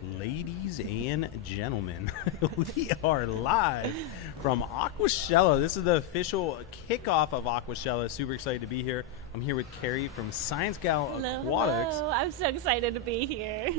Ladies and gentlemen, we are live from Aquashella. This is the official kickoff of Aquashella. Super excited to be here. I'm here with Carrie from Science Gal Aquatics. Hello. I'm so excited to be here.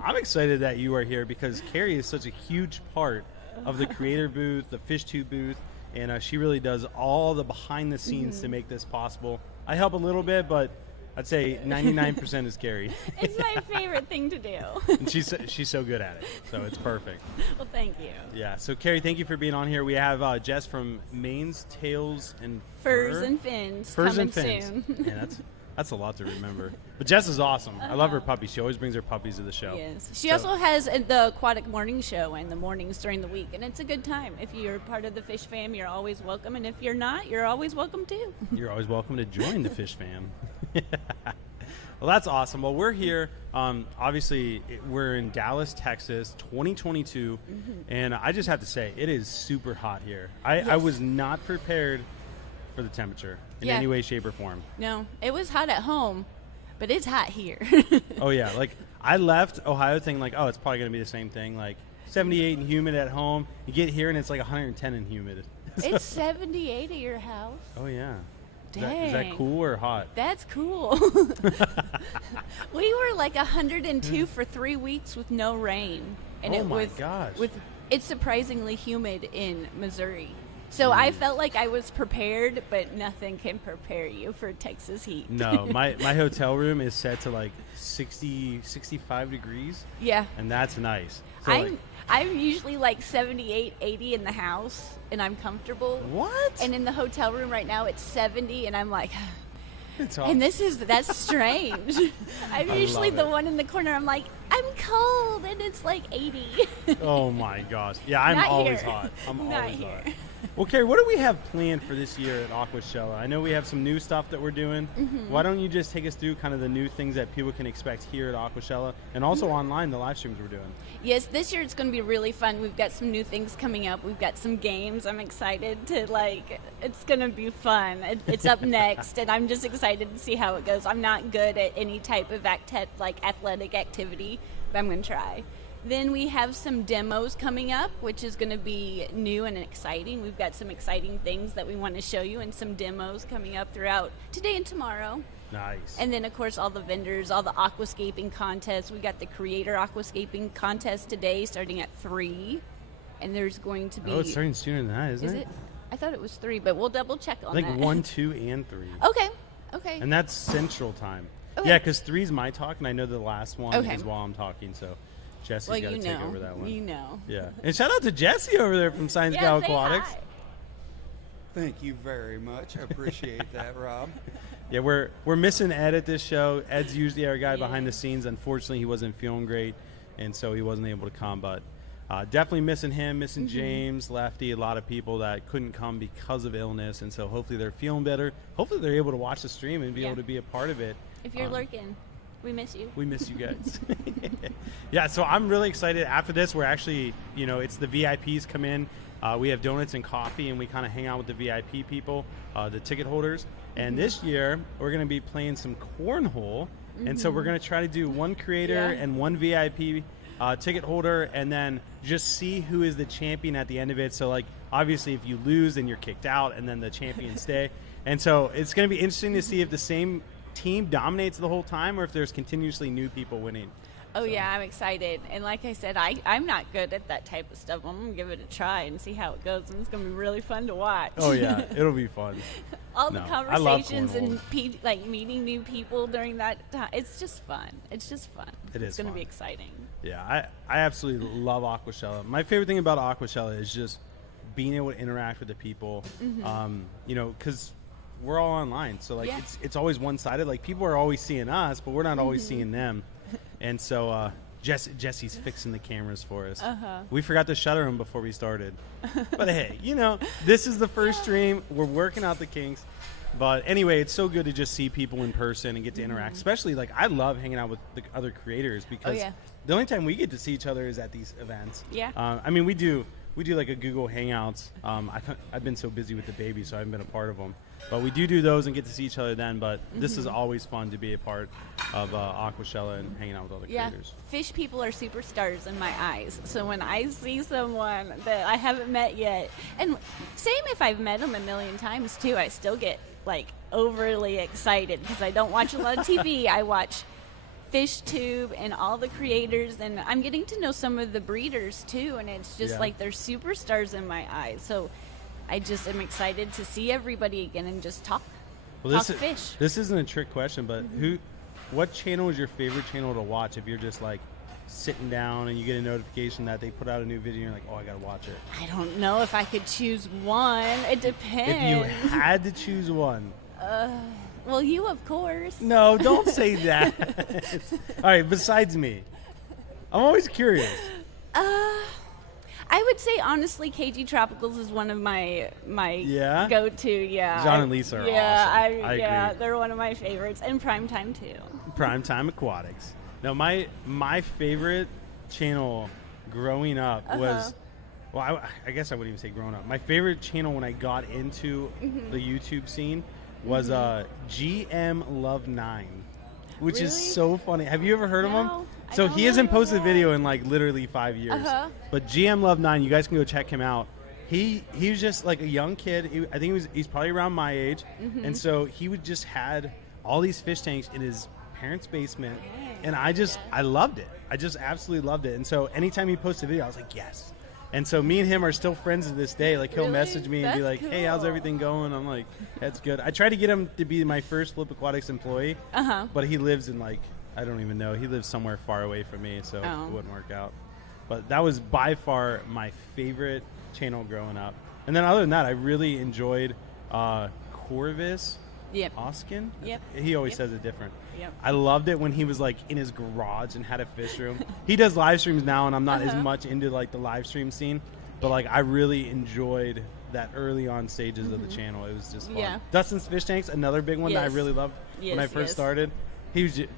I'm excited that you are here because Carrie is such a huge part of the creator booth, the fish tube booth, and she really does all the behind the scenes to make this possible. I help a little bit, but I'd say 99% is Carrie. It's my favorite thing to do. And she's so good at it, so it's perfect. Well, thank you. Yeah, so Carrie, thank you for being on here. We have Jess from Manes, Tails, and Furs and Fins Furs coming and Fins. soon. Yeah, that's a lot to remember. But Jess is awesome. I love her puppies. She always brings her puppies to the show. Yes. She also has the Aquatic morning show in the mornings during the week, and it's a good time. If you're part of the fish fam, you're always welcome, and if you're not, you're always welcome too. You're always welcome to join the fish fam. Well, that's awesome. Well, we're here. Obviously, we're in Dallas, Texas, 2022, and I just have to say, it is super hot here. I was not prepared for the temperature in any way, shape, or form. No, it was hot at home, but it's hot here. Oh, yeah. Like, I left Ohio thinking, like, oh, it's probably going to be the same thing. Like, 78 and humid at home. You get here, and it's like 110 and humid. It's 78 at your house. Oh, yeah. Dang. Is that cool or hot? That's cool. We were like 102 for 3 weeks with no rain. And gosh. It's surprisingly humid in Missouri. So I felt like I was prepared, but nothing can prepare you for Texas heat. No, my hotel room is set to like 60, 65 degrees. Yeah. And that's nice. So I'm usually like 78, 80 in the house, and I'm comfortable. What? And in the hotel room right now, it's 70, and I'm like, it's hot. and that's strange. I'm usually the one in the corner. I'm like, I'm cold, and it's like 80. Oh my gosh. Yeah, I'm Not always here. hot. I'm Not always here. hot. Well, Carrie, what do we have planned for this year at Aquashella? I know we have some new stuff that we're doing. Why don't you just take us through kind of the new things that people can expect here at Aquashella and also online, the live streams we're doing? Yes, this year it's going to be really fun. We've got some new things coming up. We've got some games. I'm excited to, it's going to be fun. It's up next, and I'm just excited to see how it goes. I'm not good at any type of athletic activity, but I'm going to try. Then we have some demos coming up, which is going to be new and exciting. We've got some exciting things that we want to show you and some demos coming up throughout today and tomorrow. Nice. And then, of course, all the vendors, all the aquascaping contests. We got the creator aquascaping contest today starting at 3. And there's going to be... Oh, it's starting sooner than that, isn't it? Is it? I thought it was 3, but we'll double check on that. 1, 2, and 3. Okay. And that's Central Time. Okay. Yeah, because 3 is my talk, and I know the last one Okay. is while I'm talking, so... Jesse's got to take over that one. You know. Yeah. And shout out to Jesse over there from Science Gal say Aquatics. hi. Thank you very much. I appreciate that, Rob. Yeah, we're missing Ed at this show. Ed's usually our guy behind the scenes. Unfortunately, he wasn't feeling great, and so he wasn't able to come. But definitely missing him, missing James, Lefty, a lot of people that couldn't come because of illness, and so hopefully they're feeling better. Hopefully they're able to watch the stream and be able to be a part of it. If you're lurking, we miss you. We miss you guys. Yeah, so I'm really excited. After this, we're actually, it's the VIPs come in. We have donuts and coffee, and we kind of hang out with the VIP people, the ticket holders. And this year, we're going to be playing some cornhole. And so we're going to try to do one creator and one VIP ticket holder, and then just see who is the champion at the end of it. So, obviously, if you lose, then you're kicked out, and then the champions stay. And so it's going to be interesting to see if the same team dominates the whole time or if there's continuously new people winning. Yeah, I'm excited. And like I said, I'm not good at that type of stuff. I'm going to give it a try and see how it goes. And it's going to be really fun to watch. Oh, yeah. It'll be fun. All the conversations and meeting new people during that time. It's just fun. It's going to be exciting. Yeah, I absolutely love Aquashella. My favorite thing about Aquashella is just being able to interact with the people, because we're all online. So, it's always one-sided. People are always seeing us, but we're not always seeing them. And so Jesse's fixing the cameras for us. We forgot to shutter them before we started. But hey, this is the first stream. We're working out the kinks. But anyway, it's so good to just see people in person and get to interact. Especially, I love hanging out with the other creators because the only time we get to see each other is at these events. Yeah. We do we do like a Google Hangouts. I've been so busy with the baby, so I haven't been a part of them. But we do those and get to see each other then. But this is always fun to be a part of Aquashella and hanging out with all the creators. Fish people are superstars in my eyes. So when I see someone that I haven't met yet, and same if I've met them a million times too, I still get like overly excited because I don't watch a lot of TV. I watch FishTube and all the creators, and I'm getting to know some of the breeders too, and it's just like they're superstars in my eyes. So I just am excited to see everybody again and just talk fish. This isn't a trick question, but what channel is your favorite channel to watch if you're just like sitting down and you get a notification that they put out a new video and you're like, oh, I gotta watch it? I don't know if I could choose one. It depends. If you had to choose one. Well, you, of course. No, don't say that. All right, besides me. I'm always curious. I would say, honestly, KG Tropicals is one of my go-to, John and Lisa are awesome. I agree. They're one of my favorites. And Primetime, too. Primetime Aquatics. Now, my favorite channel growing up was, well, I guess I wouldn't even say growing up. My favorite channel when I got into the YouTube scene was GM Love 9, which is so funny. Have you ever heard of him? So he hasn't posted a video in like literally 5 years. But GM Love 9, you guys can go check him out. He was just like a young kid. I think he's probably around my age. And so he would just had all these fish tanks in his parents' basement. And I loved it. I just absolutely loved it. And so anytime he posted a video, I was like, yes. And so me and him are still friends to this day. Like he'll message me and be like, hey, how's everything going? I'm like, that's good. I tried to get him to be my first Flip Aquatics employee. But he lives in like, I don't even know. He lives somewhere far away from me, so it wouldn't work out. But that was by far my favorite channel growing up. And then other than that, I really enjoyed Corvus Oskin. He always says it different. I loved it when he was like in his garage and had a fish room. He does live streams now, and I'm not as much into like the live stream scene. But like I really enjoyed that early on stages of the channel. It was just fun. Dustin's Fish Tanks, another big one that I really loved when I first started.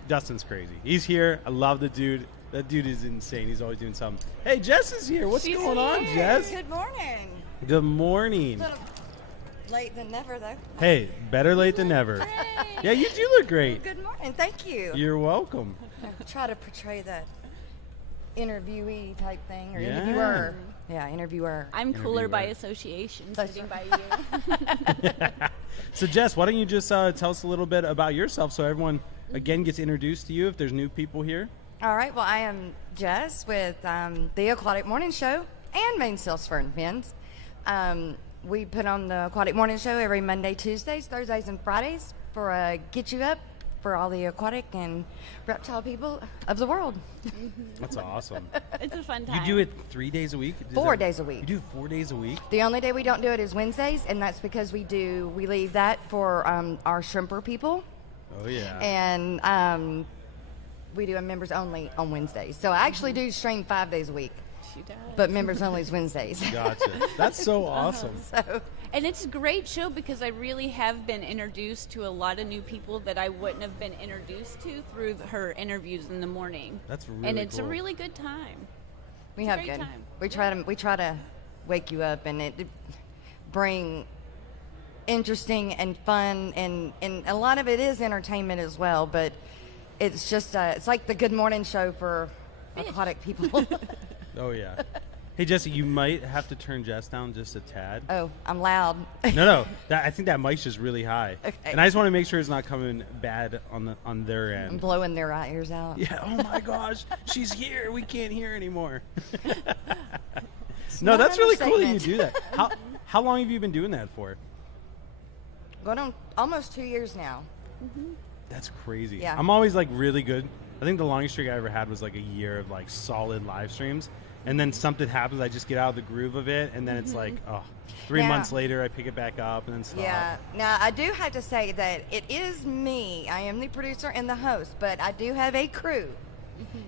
Dustin's crazy. He's here. I love the dude. That dude is insane. He's always doing something. Hey, Jess is here. What's going on, Jess? Good morning. Good morning. Late than never, though. Hey, better late than never. Hey. Yeah, you do look great. Good morning. Thank you. You're welcome. I try to portray that interviewee type thing, or interviewer. Yeah, interviewer. I'm cooler by association, sitting by you. So, Jess, why don't you just tell us a little bit about yourself so everyone, again, gets introduced to you if there's new people here? All right. Well, I am Jess with the Aquatic Morning Show and Main Sales for Men's. We put on the Aquatic Morning Show every Monday, Tuesdays, Thursdays, and Fridays for Get You Up for all the aquatic and reptile people of the world. That's awesome. It's a fun time. You do it 3 days a week? 4 days a week. You do 4 days a week? The only day we don't do it is Wednesdays, and that's because we leave that for our shrimper people. Oh, yeah. And we do a members only on Wednesdays. So I actually do stream 5 days a week. She does. But members only is Wednesdays. Gotcha. That's so awesome. And it's a great show because I really have been introduced to a lot of new people that I wouldn't have been introduced to through her interviews in the morning. That's really And it's cool. a really good time. We have great good. time. We try to wake you up and bring interesting and fun and a lot of it is entertainment as well, but it's just it's like the good morning show for aquatic people. Oh, yeah. Hey, Jesse, you might have to turn Jess down just a tad. Oh, I'm loud. No. I think that mic's just really high. Okay. And I just want to make sure it's not coming bad on their end. I'm blowing their ears out. Yeah, oh my gosh, she's here. We can't hear anymore. No, that's really cool that you do that. How long have you been doing that for? Going on almost 2 years now. That's crazy. Yeah. I'm always like really good. I think the longest streak I ever had was like a year of like solid live streams. And then something happens, I just get out of the groove of it, and then it's like, 3 months later, I pick it back up and then stop. Yeah. Now, I do have to say that it is me. I am the producer and the host, but I do have a crew.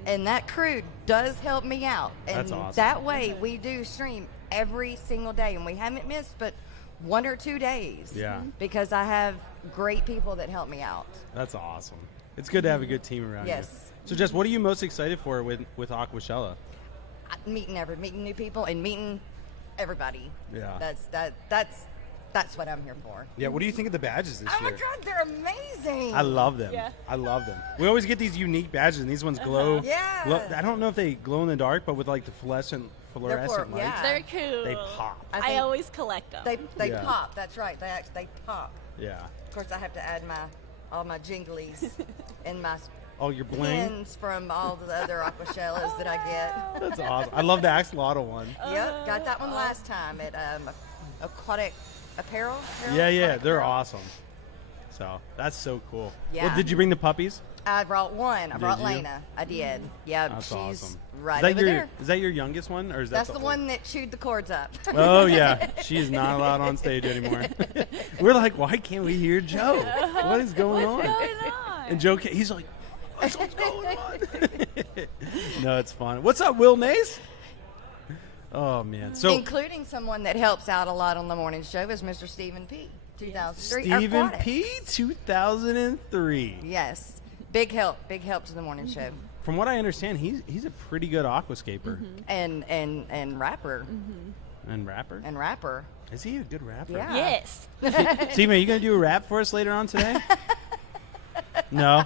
And that crew does help me out. And That's awesome. that way, we do stream every single day, and we haven't missed but 1 or 2 days. Yeah. Because I have great people that help me out. That's awesome. It's good to have a good team around you. Yes. So, Jess, what are you most excited for with Aquashella? Meeting new people and meeting everybody. Yeah. That's what I'm here for. Yeah, what do you think of the badges this Oh my year? God, they're amazing. I love them. Yeah. I love them. We always get these unique badges, and these ones glow. Yeah. I don't know if they glow in the dark, but with like the fluorescent lights, yeah. They're cool. they pop. I I think always collect them. They Yeah. pop. That's right. They pop. Yeah. Of course, I have to add all my jinglies and my Oh, your bling. pins from all the other Aquashellas that I get. That's awesome. I love the axolotl one. Yep, got that one last time at Aquatic Apparel. Yeah, Aquatic they're Apparel. awesome. So that's so cool. Yeah. Well, did you bring the puppies? I brought one. I brought you? Lena. I did. Yeah, That's she's awesome. right is that over your there. Is that your youngest one, or is that That's the old- one that chewed the cords up. Oh yeah, she is not allowed on stage anymore. We're like, why can't we hear Joe? What is going on? What's going on? And Joe, he's like, what's going on? No, it's fun. What's up, Will Nace? Oh man, so Including someone that helps out a lot on the morning show is Mr. Stephen P. 2003. Stephen Aquatic. P. 2003. Yes, big help to the morning show, From what I understand, he's a pretty good aquascaper and rapper and rapper. and rapper. Is he a good rapper? Yeah. Yes. Stephen, are you gonna do a rap for us later on today? No.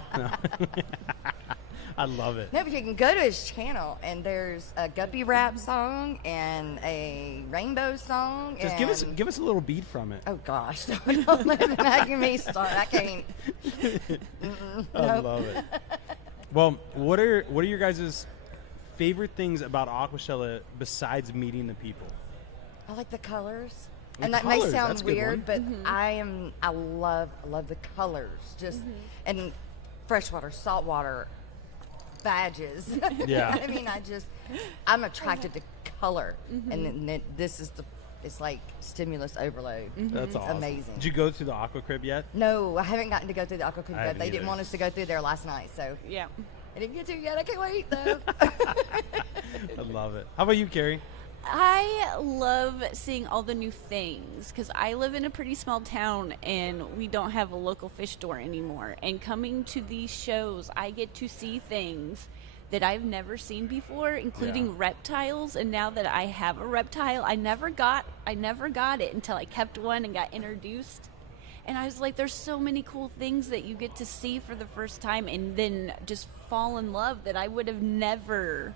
I love it. No, but you can go to his channel and there's a guppy rap song and a rainbow song. Just and give us a little beat from it. Oh gosh, don't let making me start. I can't. I love it. Well, what are your guys' favorite things about Aquashella besides meeting the people? I like the colors. The And that colors, may sound that's a good weird, one. but I love the colors. Just and freshwater, saltwater badges. Yeah. I mean, I'm attracted to color, and then it's like stimulus overload. That's awesome. Amazing. Did you go through the aqua crib yet? No, I haven't gotten to go through the aqua I yet. haven't They didn't either. want us to go through there last night, so Yeah. I didn't get to yet. I can't wait though. I love it. How about you, Carrie? I love seeing all the new things because I live in a pretty small town and we don't have a local fish store anymore. And coming to these shows, I get to see things that I've never seen before, including Yeah. reptiles. And now that I have a reptile, I never got it until I kept one and got introduced. And I was like, there's so many cool things that you get to see for the first time and then just fall in love that I would have never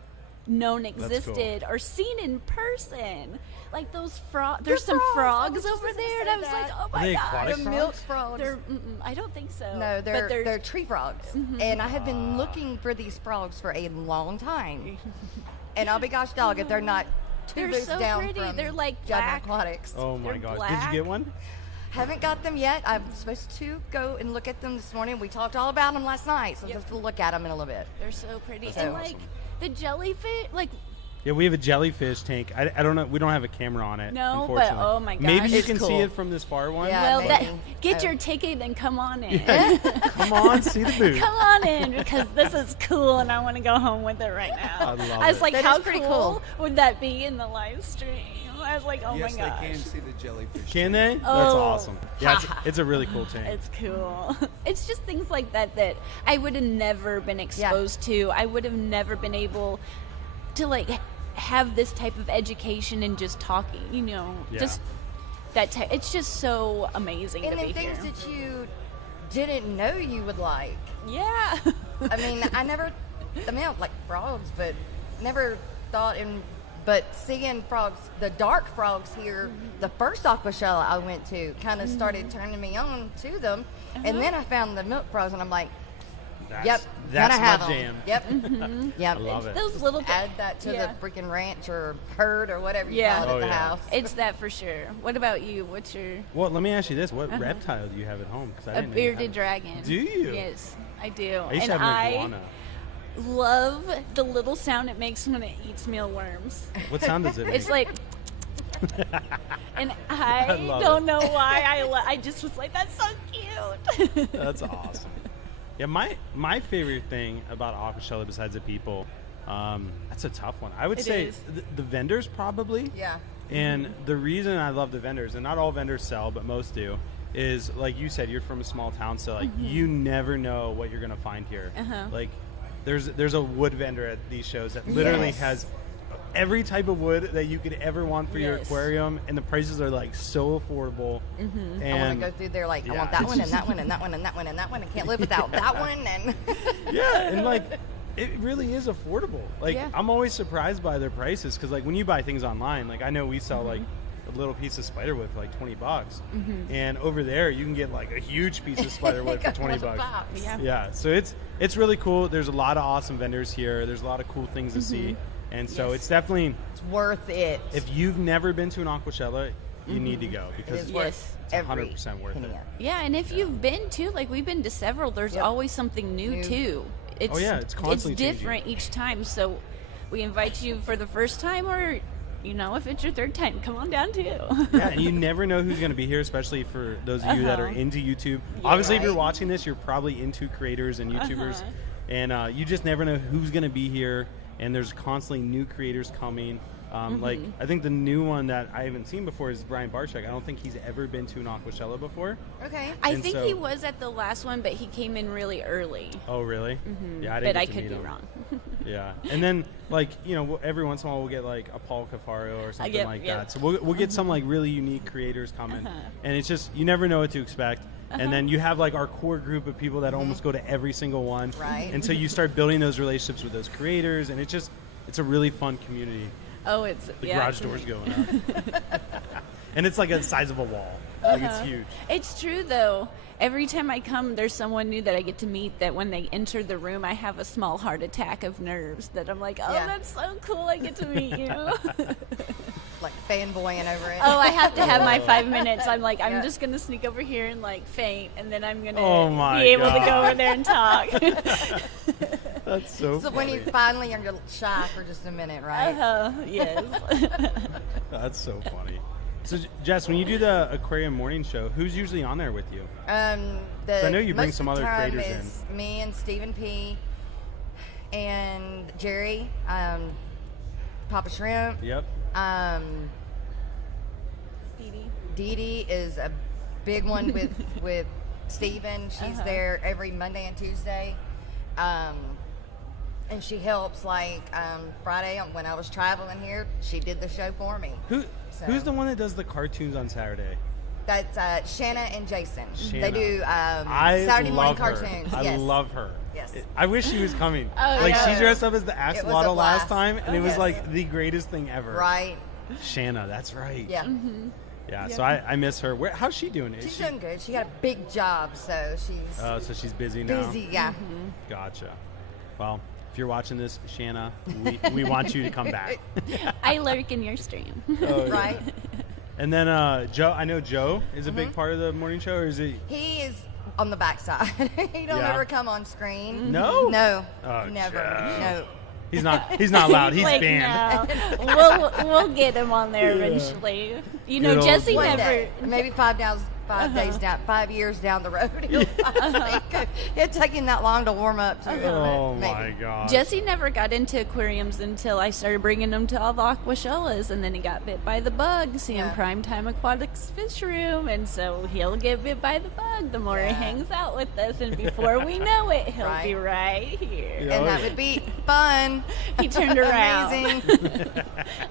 known cool. existed or seen in person. Like those frogs. There's some frogs. frogs I was over just gonna there, and say I was that. like, oh Are my they god. aquatic The frogs? milk frogs. They're, I don't think so. No, But they're tree frogs, and I have been looking for these frogs for a long time. And I'll be gosh dog if they're not two They're booths so down pretty. from They're like Java black. Aquatics. Oh my They're gosh. Did black. you get one? Haven't got them yet. I'm supposed to go and look at them this morning. We talked all about them last night, so Yep. just to look at them in a little bit. They're so pretty. That's and awesome. like the jellyfish, like Yeah, we have a jellyfish tank. I don't know. We don't have a camera on it. No, but unfortunately. oh my Maybe gosh. you It's can see cool. it from this far one. Yeah. well, that, maybe. get Oh. your ticket and come on in. Come on, see the booth. Come on in because this is cool and I want to go home with it right now. I love was it. like, That how is pretty cool, cool. would that be in the live stream? I was like, oh yes, my gosh. they can see the jellyfish. Can they? That's Oh. awesome. Yeah, it's a really cool tank. It's cool. It's just things like that that I would have never been exposed to. I would have never been able to like have this type of education and just talking, Yeah. just that type. It's just so amazing And to then be things here. that you didn't know you would like. Yeah. I mean, I like frogs, but never thought but seeing frogs, the dark frogs here, the first Aquashella I went to kind of started turning me on to them. And then I found the milk frogs and I'm like, yep, that's gotta have my 'em. jam. Yep. Yep. I love it. Those little Add that to yeah. the freaking ranch or herd or whatever you Yeah. call it Oh, at the yeah. house. It's that for sure. What about you? What's your Well, let me ask you this: what reptile do you have at home? Because I a didn't know you had bearded it. dragon? Do you? Yes, I do. I used to and have an I iguana. love the little sound it makes when it eats mealworms. What sound does it make? It's like, and I love don't it. know why I just was like, that's so cute. That's awesome. Yeah, my favorite thing about Aquashella besides the people, that's a tough one. I would It say is. the vendors probably. Yeah. And the reason I love the vendors, and not all vendors sell, but most do, is like you said, you're from a small town, so like you never know what you're gonna find here. Uh-huh. Like there's a wood vendor at these shows that literally Yes. has every type of wood that you could ever want for your Yes. aquarium, and the prices are like so affordable. Mm-hmm. I want to go through there like, I yeah, want that it's one and just- that one and that one and that one and that one. I can't live without that one. And Yeah, and like it really is affordable. Like Yeah. I'm always surprised by their prices because like when you buy things online, like I know we sell like a little piece of spiderwood for like $20, and over there you can get like a huge piece of spiderwood for $20. Yeah. Yeah, so it's really cool. There's a lot of awesome vendors here. There's a lot of cool things to see, and so Yes. it's definitely, it's worth it. if you've never been to an Aquashella, you need to go It because is Yes. worth it's every 100% worth penny it. of Yeah, and if you've been to, like we've been to several, there's Yep. always something new New. too. It's, Oh, yeah, it's constantly different each time. So we invite you for the first time, or if it's your third time, come on down too. Yeah, and you never know who's going to be here, especially for those of you that are Uh-huh. into YouTube. Obviously, if you're Right. watching this, you're probably into creators and YouTubers, and you just never know who's going to be here. And there's constantly new creators coming. Like I think the new one that I haven't seen before is Brian Barczyk. I don't think he's ever been to an Aquashella before. Okay. I And think so- he was at the last one, but he came in really early. Oh, really? Yeah, I didn't But get I to could meet be him. wrong. Yeah, and then like every once in a while we'll get like a Paul Cafaro or something Yep, like yep. that. So we'll get some like really unique creators coming, and it's just you never know what to expect. And then you have like our core group of people that almost go to every single one, Right. And so you start building those relationships with those creators, and it's a really fun community. Oh, it's The garage doors going up, and it's like the size of a wall. Like it's huge. It's true though. Every time I come, there's someone new that I get to meet. That when they enter the room, I have a small heart attack of nerves. That I'm like, oh, Yeah. that's so cool. I get to meet you. Like fanboying over it. Oh, I have to have my 5 minutes. I'm like, I'm Yeah. just gonna sneak over here and like faint, and then I'm gonna Oh my be able to God. go over there and talk. That's so. So when funny. you finally are shy for just a minute, right? Yes. That's so funny. So Jess, when you do the aquarium morning show, who's usually on there with you? The I know you bring most some of the other time creators is me and Stephen P. and Jerry, Papa Shrimp. Yep. Dee Dee is a big one with Steven. She's there every Monday and Tuesday. And she helps like Friday when I was traveling here, she did the show for me. Who's the one that does the cartoons on Saturday? That's Shanna and Jason. Shanna. They do I Saturday morning love her. cartoons. I Yes. love her. Yes. I wish she was coming. Oh, like she yeah. dressed up as the It was a axolotl last blast. time, and it was Yes. like the greatest thing ever. Right. Shanna, that's right. Yeah. Yeah. So I miss her. How's she doing? Is She's she, doing good. She got a big job, so she's so she's busy now. busy. Yeah. Gotcha. Well, if you're watching this, Shanna, we want you to come back. I lurk in your stream. Oh, yeah. Right. And then Joe, I know Joe is a big part of the morning show, or is it? He is on the backside. He don't Yeah. ever come on screen. No? No. Oh, Never. Joe. No. He's not loud. He's like, banned. no. We'll get him on there eventually. You know, Good old Jesse Joe. One never. day, maybe 5 days down, 5 years down the road. He'll finally it'd take him that long to warm up to it. Oh but my maybe. god. Jesse never got into aquariums until I started bringing him to all the Aquashellas, and then he got bit by the bug, seeing Yeah. Primetime Aquatics Fish Room, and so he'll get bit by the bug the more he Yeah. hangs out with us, and before we know it, he'll be Right. right here. Yeah. And that would be fun. He turned around. Amazing.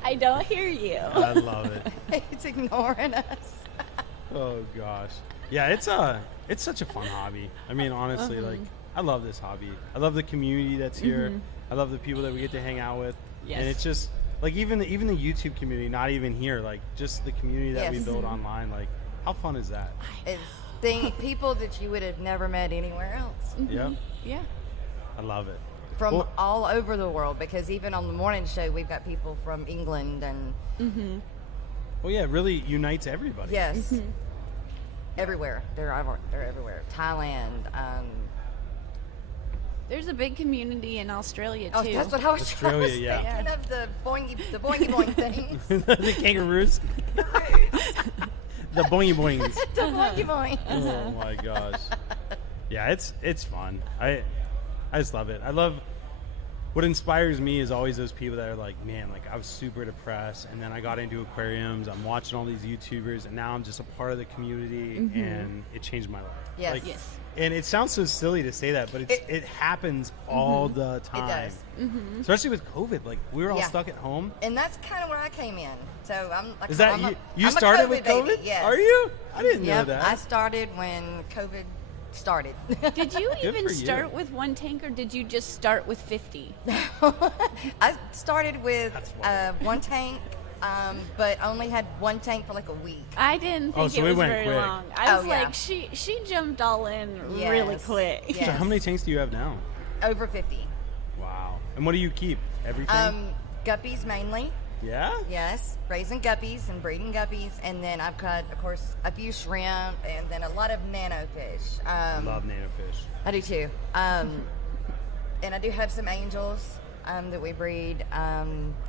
I don't hear you. I love it. He's ignoring us. Oh gosh. Yeah, it's such a fun hobby. I mean, honestly, like I love this hobby. I love the community that's here. I love the people that we get to hang out with. Yes. And it's just like even the YouTube community, not even here, like just the community that we Yes. build online. Like, how fun is that? It's people that you would have never met anywhere else. Yep. Yeah. I love it. From Well- all over the world, because even on the morning show, we've got people from England and Well, yeah, it really unites everybody. yes, everywhere. They're everywhere. Thailand. There's a big community in Australia too. Oh, that's what I was Australia, thinking yeah. of the boingy boing things. The kangaroos. The boing boings. The boingy boing. Oh my gosh. Yeah, it's fun. I just love it. I love what inspires me is always those people that are like, man, like I was super depressed and then I got into aquariums. I'm watching all these YouTubers and now I'm just a part of the community and it changed my life. Yes. Like, Yes. And it sounds so silly to say that, but it happens all the time. It does. Especially with COVID. Like, we were all Yeah. stuck at home. And that's kind of where I came in. So I'm like, Is that I'm you I'm a started with COVID? baby, yes. Are you? I didn't know Yep, that. I started when COVID started. Did you Good even for you. start with one tank, or did you just start with 50? I started with That's wild. one tank, but only had one tank for like a week. I didn't think so it we was went very quick. long. I was Oh, yeah. like, she jumped all in Yes. really quick. So Yes. how many tanks do you have now? Over 50. Wow. And what do you keep? Everything? Guppies mainly. Yeah? Yes, raising guppies and breeding guppies, and then I've got, of course, a few shrimp, and then a lot of nano fish. I love nano fish. I do too. And I do have some angels that we breed.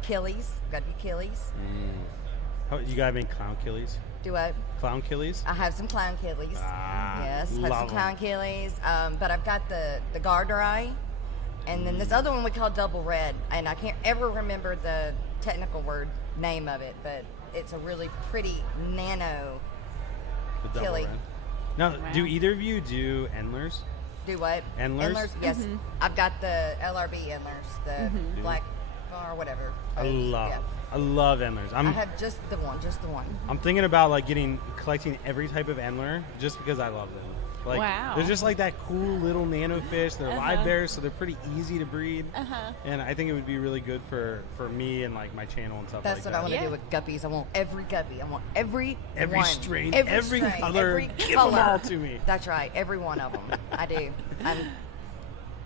Killies, got to be killies. You got any clown killies? Do I? Clown killies? I have some clown killies. Ah, Yes, have love some 'em. clown killies. But I've got the garter eye, and then this other one we call double red, and I can't ever remember the technical word name of it, but it's a really pretty nano. The double Killy. red. Now, do Wow. either of you do endlers? Do what? Endlers? Yes. I've got the LRB endlers, the black or whatever. I love Yeah. I love endlers. I have just the one. I'm thinking about like collecting every type of endler just because I love them. Like, Wow. they're just like that cool little nano fish. They're live bears, so they're pretty easy to breed. And I think it would be really good for me and like my channel and stuff That's like what that. I want to Yeah. do with guppies. I want every guppy. I want every Every one. strain, every strain, color. every Give 'em color. all to me. That's right. Every one of them. I do.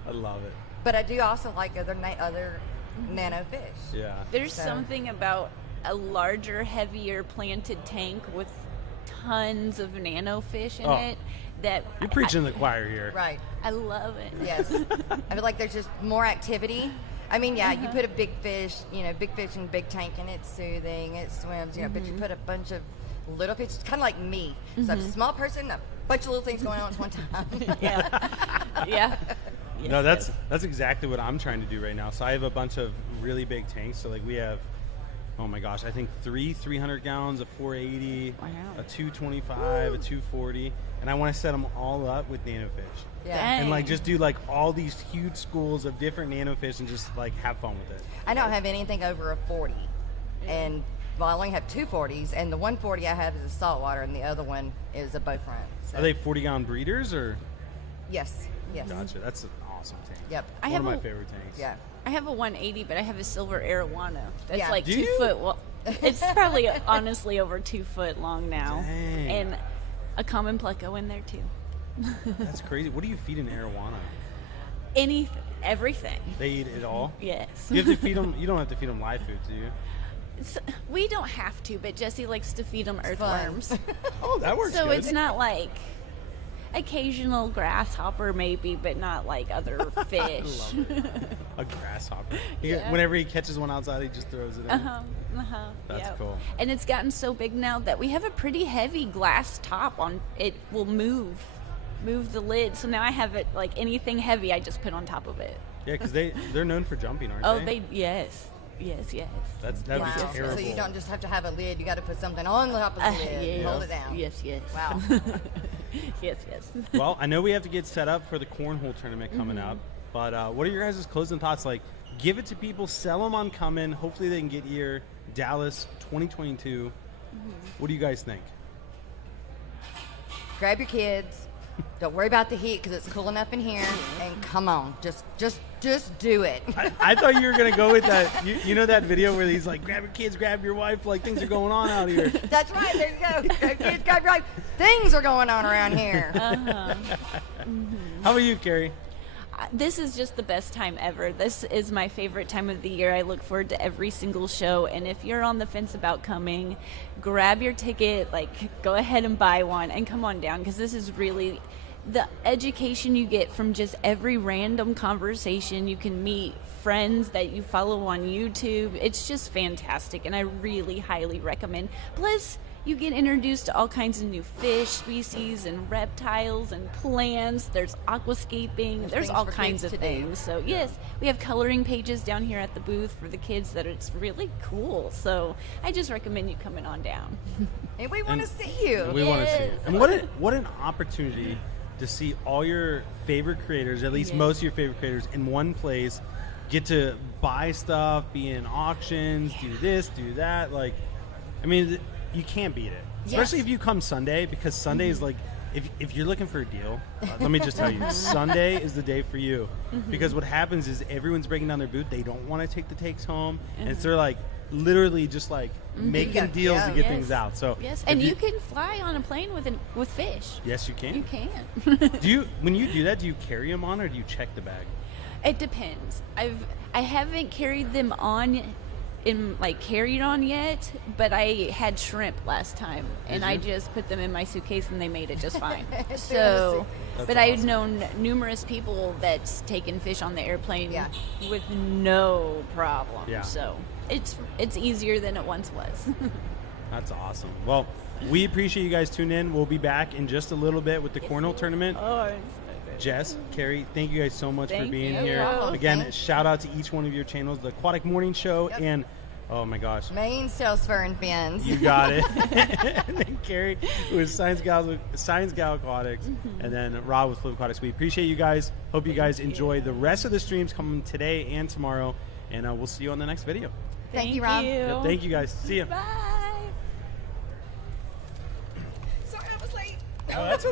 I love it. But I do also like other nano fish. Yeah. There's So- something about a larger, heavier planted tank with tons of nano fish in Oh. it that You're preaching to the choir here. Right. I love it. Yes. I feel like there's just more activity. I mean, yeah, you put a big fish in a big tank, and it's soothing, it swims, but you put a bunch of little fish, it's kind of like me. So I'm a small person, a bunch of little things going on at one time. Yeah. Yeah. No, that's exactly what I'm trying to do right now. So I have a bunch of really big tanks. So like we have, oh my gosh, I think 300 gallons, a 480, Wow. a 225, a 240, and I want to set them all up with nano fish. Yeah. Dang. And like just do like all these huge schools of different nano fish and just like have fun with it. I don't have anything over a 40. And well, I only have two 40s, and the 140 I have is a saltwater, and the other one is a bow front. So, Are they 40-gallon breeders or? Yes. Gotcha. That's an awesome tank. Yep. I One have of my a- favorite tanks. Yeah. I have a 180, but I have a silver arowana. That's Yeah. like Do 2 you? foot. Well, it's probably honestly over 2 foot long now, Dang. and a common pleco in there too. That's crazy. What do you feed an arowana? Everything. They eat it all? Yes. You have to feed them. You don't have to feed them live food, do you? We don't have to, but Jesse likes to feed them fun. earthworms. Oh, that works So good. it's not like occasional grasshopper maybe, but not like other fish. A grasshopper. Yeah. Whenever he catches one outside, he just throws it in. That's Yep. cool. And it's gotten so big now that we have a pretty heavy glass top on it. Will move the lid. So now I have it like anything heavy I just put on top of it. Yeah, because they're known for jumping, aren't Oh, they? yes. That'd Wow. be terrible. So you don't just have to have a lid, you got to put something on the top of the lid and yes. hold it down. Yes. Wow. yes. Well, I know we have to get set up for the cornhole tournament coming up, but what are your guys' closing thoughts? Like, give it to people, sell them on coming. Hopefully they can get here. Dallas 2022. What do you guys think? Grab your kids. Don't worry about the heat because it's cool enough in here. And come on, just do it. I thought you were going to go with that. You know that video where he's like, grab your kids, grab your wife, like things are going on out here. That's right. There you go. Grab your kids, grab your wife. Things are going on around here. How about you, Carrie? This is just the best time ever. This is my favorite time of the year. I look forward to every single show. And if you're on the fence about coming, grab your ticket, like go ahead and buy one and come on down, because this is really the education you get from just every random conversation. You can meet friends that you follow on YouTube. It's just fantastic, and I really highly recommend. Plus, you get introduced to all kinds of new fish species and reptiles and plants. There's aquascaping. There's things all for kinds kids of to do. things. So yes, we have coloring pages down here at the booth for the kids that it's really cool. So I just recommend you coming on down. And we want to see you. We want to see it. And what an opportunity to see all your favorite creators, at least Yes. most of your favorite creators, in one place, get to buy stuff, be in auctions, do this, do that. Like, I mean, you can't beat it. Especially Yes. if you come Sunday, because Sunday is like, if you're looking for a deal, let me just tell you, Sunday is the day for you. Because what happens is everyone's breaking down their booth. They don't want to take the takes home. And so they're like, literally just like making Yeah. deals to Yeah. get Yes. things out. So Yes, if and you can fly on a plane with fish. Yes, you can. You can. Do you, when you do that, do you carry them on or do you check the bag? It depends. I haven't carried them on carried on yet, but I had shrimp last time and I just put them in my suitcase and they made it just fine. So, That's but I've awesome. known numerous people that's taken fish on the airplane Yeah. with no problem. Yeah. So it's easier than it once was. That's awesome. Well, we appreciate you guys tuning in. We'll be back in just a little bit with the cornhole tournament. Oh, Jess, Carrie, thank you guys so much for Thank being you. here. No problem. Again, Thanks. shout out to each one of your channels, the Aquatic Morning Show, and oh my gosh, Main sales fern fins. you got it. And then Carrie, who is Science Gal Aquatics, and then Rob with Flip Aquatics. We appreciate you guys. Hope you guys enjoy the rest of the streams coming today and tomorrow, and we'll see you on the next video. Thank you, Rob. Yep, thank you guys. See ya. Bye. Sorry, I was late. Oh, that's